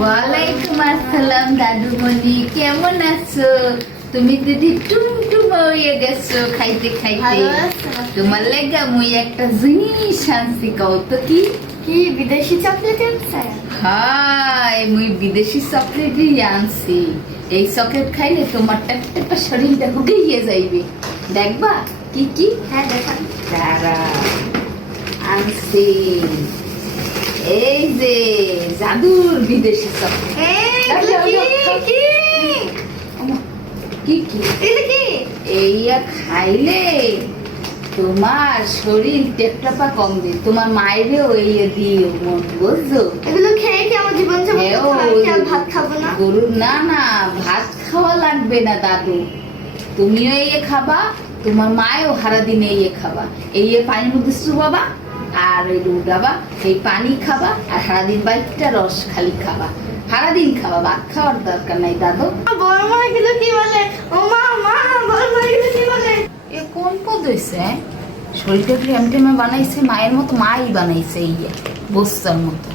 ওয়ালাইকুম আসসালাম দাদুমণি, কেমন আছো? তুমি দিদি টুমটুম হয়ে গেছো খাইতে খাইতে। তোমার লেগা মুই একটা জিনিস আনছি, কও তো কি? কি বিদেশি চকলেট আনছে? হাই, মুই বিদেশি চকলেটই আনছি। এই চকলেট খাইলে তোমার একটা শরীরটা হুকিয়ে যাইবে। দেখবা কি কি? হ্যাঁ দেখান। তারা আনছি এই যে জাদুর বিদেশি চকলেট। কি কি এইয়া খাইলে তোমার শরীর টেপটাপা কমবে। তোমার মায়েরও এইয়া দিও মন, বুঝছো? এগুলো খেয়ে কি আমার জীবন যাপন করতে হবে? কি আর ভাত খাবো না? গরুর না না, ভাত খাওয়া লাগবে না দাদু। তুমিও এই খাবা, তোমার মায়ও সারাদিন এই খাবা। এই পানির মধ্যে চুবাবা আর ওই উঠাবা, এই পানি খাবা আর সারাদিন বাইকটা রস খালি খাবা। সারাদিন খাবা, ভাত খাওয়ার দরকার নাই দাদু। বড় মা এগুলো কি বলে? ও মা মা, বড় মা এগুলো কি বলে? এ কোন পদ হয়েছে? শরীরটা টেমে বানাইছে মায়ের মতো, মাই বানাইছে এই বস্তার মতো।